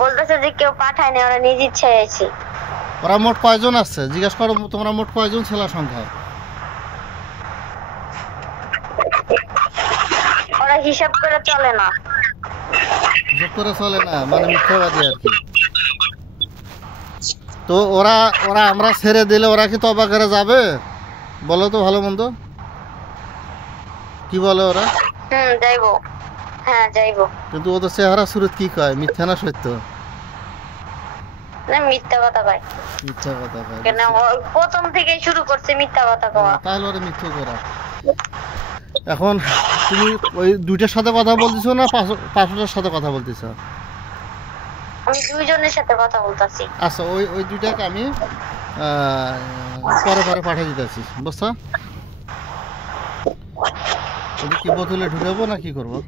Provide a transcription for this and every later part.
বলতেছে যে কেউ পাঠায়নি, ওরা নিজ ইচ্ছায় আইছে। ওরা মোট কয়জন আছে জিজ্ঞাসা করো, তোমরা মোট কয়জন ছেলে সংখ্যা? ওরা হিসাব করে চলে না। হিসাব করে চলে না মানে মিথ্যাবাদী আর কি। তো ওরা ওরা আমরা ছেড়ে দিলে ওরা কি তওবা করে যাবে? বলো তো ভালো মন্দ, কি বলে ওরা? যাইবো, হ্যাঁ যাইবো। কিন্তু ওদের চেহারা সুরত কি কয়, মিথ্যা না সত্য? না, মিথ্যা কথা কয়। মিথ্যা কথা কয় কেন প্রথম থেকে শুরু করছে মিথ্যা কথা কওয়া। তাহলে ওরা মিথ্যা করা। এখন তুমি ওই দুইটার সাথে কথা বলতেছো না পাঁচটার সাথে কথা বলতেছো? আমি দুইজনের সাথে কথা বলতাছি। আচ্ছা, ওই ওই দুইটাকে আমি পরে পরে পাঠিয়ে দিতেছি, বুঝছো? ওদের কি বোতলে ঢুকাবো না কি করবো?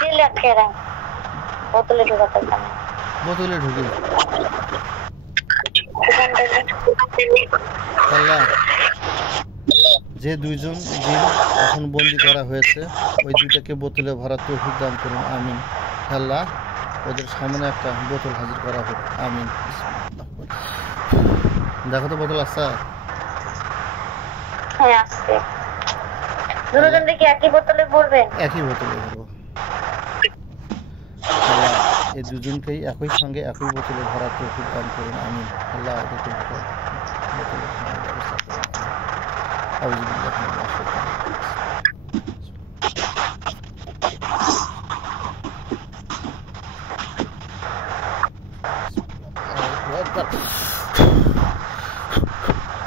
জেলে আটকে রাখ, বোতলে ঢুকাতে পারে। বোতলে ঢুকে আল্লাহ, যে দুইজন জিন এখন বন্দি করা হয়েছে ওই দুইটাকে বোতলে ভরা তৌফিক দান করুন, আমিন। আল্লাহ, ওদের সামনে একটা বোতল হাজির করা হোক, আমিন। দেখো তো বোতল আছে? হ্যাঁ আছে। দুজন কি একই বোতলে ভরবেন? একই বোতলে ভরবো। আল্লাহ, এই দুজনকেই একই সঙ্গে একই বোতলে ভরা তৌফিক দান করুন, আমিন। আল্লাহ, এদেরকে বোতলে ভরার ব্যবস্থা করুন। আউযুবিল্লাহি মিনাশ শাইতানির রাজিম।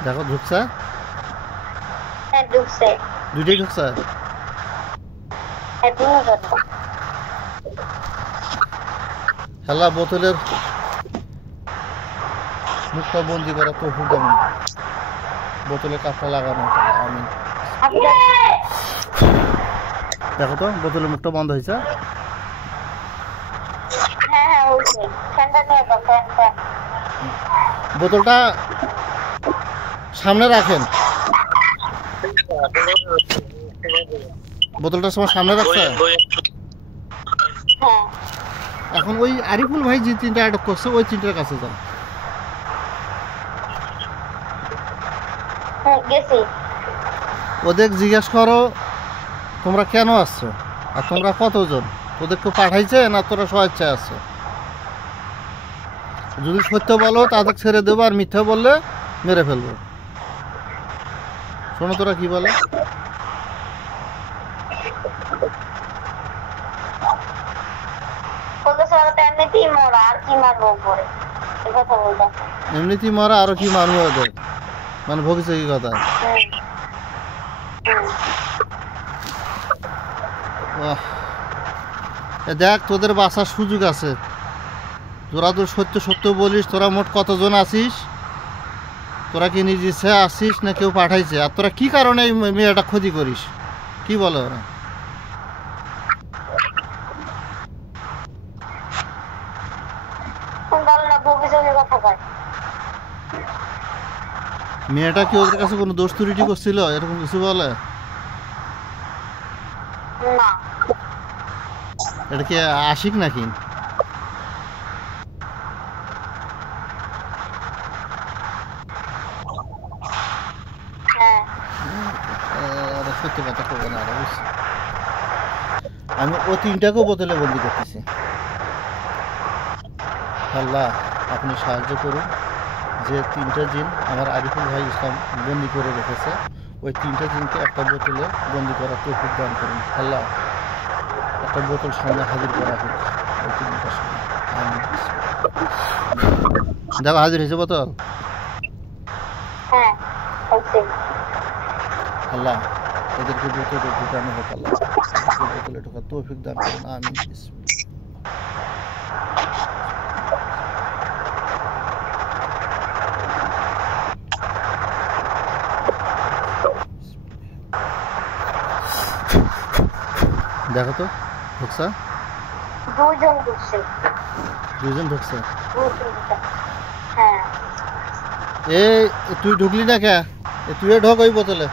দেখো ঢুকছে? হ্যাঁ ঢুকছে। দুইটাই ঢুকছে? হ্যাঁ দুইজন। আল্লাহ, বোতলের মুখটা বন্দি করা তৌফিক দান, বোতলে কাপড় লাগানো, আমিন। দেখো তো বোতলের মুখটা বন্ধ হয়েছে? বোতলটা সামনে রাখেন, বোতলটা তোমার সামনে রাখছে। এখন ওই আরিফুল ভাই যে তিনটা আটক করছে ওই তিনটার কাছে যাও। ওদের জিজ্ঞেস করো তোমরা কেন আসছো আর তোমরা কতজন, তোদের কেউ পাঠাইছে না তোরা স্বেচ্ছায় আসছো? যদি সত্য বলো তাদের ছেড়ে দেবো, আর মিথ্যা বললে মেরে ফেলবো। শোনো তোরা কি বলে। এমনিতেই মরা আরো কি মারবো ওদের, মানে ভবিষ্যৎ কি কথা। দেখ তোদের বাঁচার সুযোগ আছে, তোরা তো সত্য সত্য বলিস। তোরা মোট কতজন আছিস? তোরা কি নিজ ইচ্ছে আসিস না কেউ পাঠাইছে? আর তোরা কি কারণে এই মেয়েটা ক্ষতি করিস, কি বলে ওরা? মেয়েটা কি ওদের কাছে কোনো দোষ ত্রুটি করছিল এরকম কিছু বলে? এটা কি আশিক নাকি? সত্যি কথা কব না, আমি ও তিনটাকেও বোতলে বন্দি করতেছি। আল্লাহ, আপনি সাহায্য করুন। যে তিনটা জিন আমার আরিফুল ভাই ইসলাম বন্দি করে রেখেছে ওই তিনটা জিনকে একটা বোতলে বন্দি করার তৌফিক দান করুন। আল্লাহ, একটা বোতল সামনে হাজির করা হোক ওই তিনটার সামনে। দেখো হাজির হয়েছে বোতল। আল্লাহ, এদেরকে বোতলে ঢুকানো হোক। আল্লাহ, বোতলে ঢোকার তৌফিক দান করুন, আমিন। দেখো তো ঢুকছে? দুজন ঢুকছে। এই তুই ঢুকলি না কে? তুই ঢোক ওই বোতলে।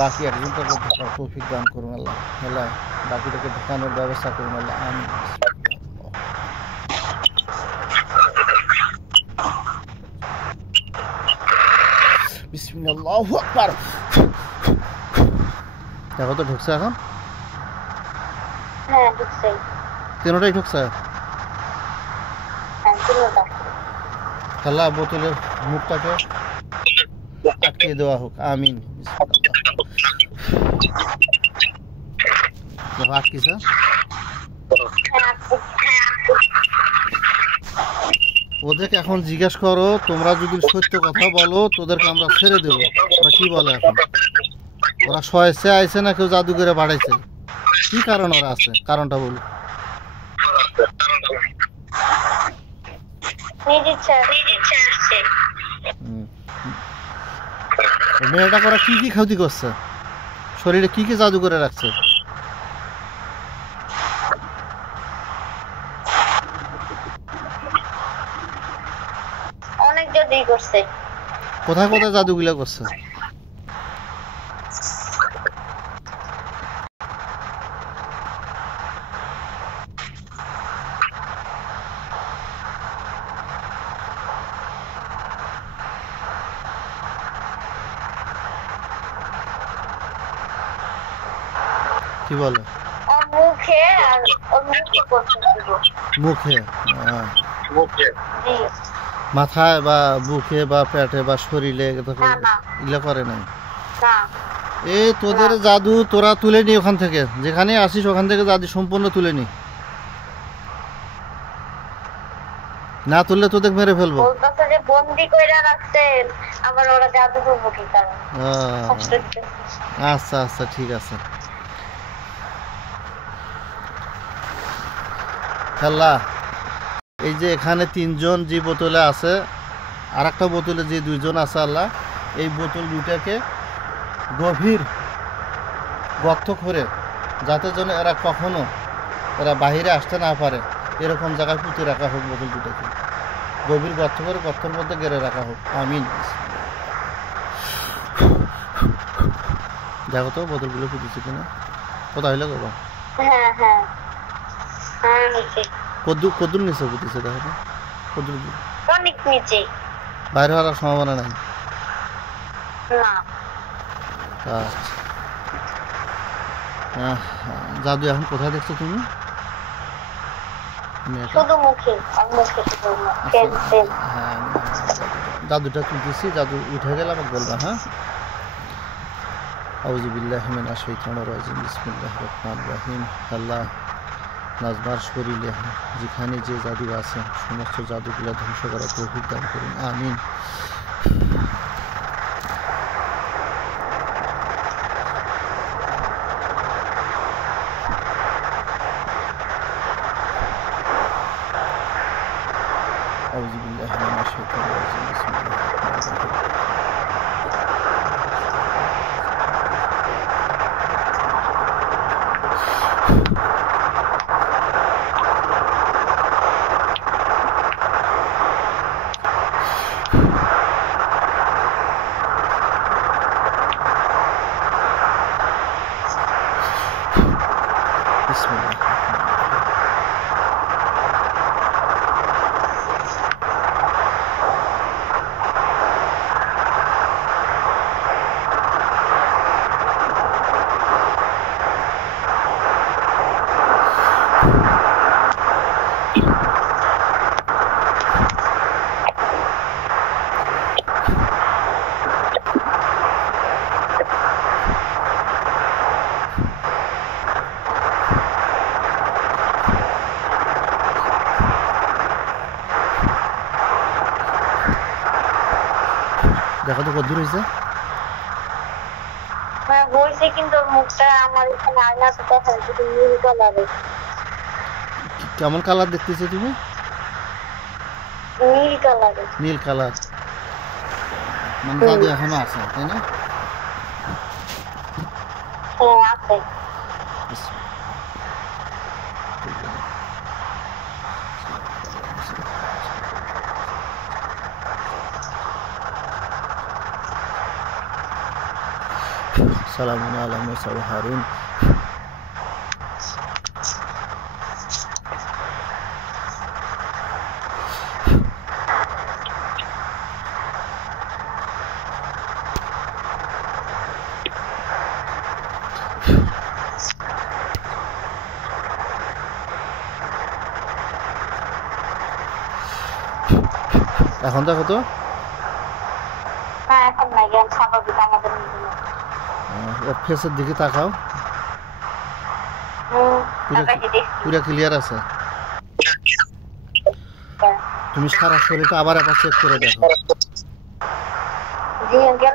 বাকি একজনকে ঢোকার তৌফিক দান করুন আল্লাহ। আল্লাহ বাকিটাকে ঢোকানোর ব্যবস্থা করুন আল্লাহ। আমিন। বিসমিল্লাহ, আল্লাহু আকবার। দেখো তো ঢুকছে এখন? হ্যাঁ ঢুকছে। তিনটাই ঢুকছে? হ্যাঁ তিনটা। আল্লাহ বোতলের মুখটাকে আটকিয়ে দেওয়া হোক। আমিন। আটকিছে? ওদেরকে এখন জিজ্ঞেস করো, তোমরা যদি সত্য কথা বলো তোদেরকে আমরা ছেড়ে দেবো। ওরা কি বলে এখন? ওরা শয়েছে আইছে না কেউ জাদু করে বাড়াইছে? কি কারণ ওরা আছে? কারণটা বলো। মেয়েটা করা কি কি ক্ষতি করছে? শরীরে কি কি জাদু করে রাখছে? অনেক জাদু করছে। কোথায় কোথায় জাদুগুলো করছে? কি বলে? মুখে আর মুখে করছে। মুখে? মাথায় বা বুকে বা পেটে বা শরীরে এগুলো করে নাই? এই তোদের জাদু তোরা তুলে নি ওখান থেকে, যেখানে আসিস ওখান থেকে জাদু সম্পূর্ণ তুলে নি, না তুললে তোদের মেরে ফেলবো। বলতেছে যে বন্দি কইরা রাখছেন, আবার ওরা জাদু করব কি কারণ? আচ্ছা আচ্ছা ঠিক আছে। আল্লাহ এই যে এখানে তিনজন যে বোতলে আছে, আর একটা বোতলে যে দুইজন আছে, আল্লাহ এই বোতল দুইটাকে গভীর গর্ত করে, যাতে যেন এরা কখনো এরা বাহিরে আসতে না পারে এরকম জায়গায় পুঁতে রাখা হোক। বোতল দুটাকে গভীর গর্ত করে গর্তের মধ্যে গেড়ে রাখা হোক। আমিন। দেখো তো বোতলগুলো পুঁতেছে কিনা। কোথায় হইলে করবো? কদ্দুর নিচে পুঁতেছে? দেখো তো কদ্দুর অনেক নিচে, বাইরে হওয়ার সম্ভাবনা নাই। আচ্ছা জাদু এখন কোথায় দেখছো তুমি? হ্যাঁ জাদুটা তুলতেছি, জাদু উঠে গেলে আমাকে বলবা। হ্যাঁ আউযু বিল্লাহি মিনাশ শাইতানির রাজিম। বিসমিল্লাহির রহমানির রহিম। আল্লাহ নাজমার শরীরে যেখানে যে জাদু আছে সমস্ত জাদুগুলো ধ্বংস করার তৌফিক দান করুন। আমিন। আউযু বিল্লাহি মিনাশ শাইতানির রাজিম। বিসমিল্লাহির রহমানির রহিম। দেখো তো কত দূর হয়েছে। হয়েছে কিন্তু মুখটা আমার এখানে আয়নাতে দেখা যাচ্ছে নীল কালারের। কেমন কালার দেখতেছো তুমি? নীল কালারের। নীল কালার মানে জাদু এখনো আছে তাই না? হ্যাঁ আছে। সালামুন আলা মুসা ওয়া হারুন। এখন দেখো তো না এখন নাই জ্ঞান স্বাভাবিক আমাদের নিজে ওর ফেসের দিকে তাকাও, পুরো ক্লিয়ার আছে। তুমি সারা শরীরটা আবার চেক করে দেখো। জি আঙ্কেল।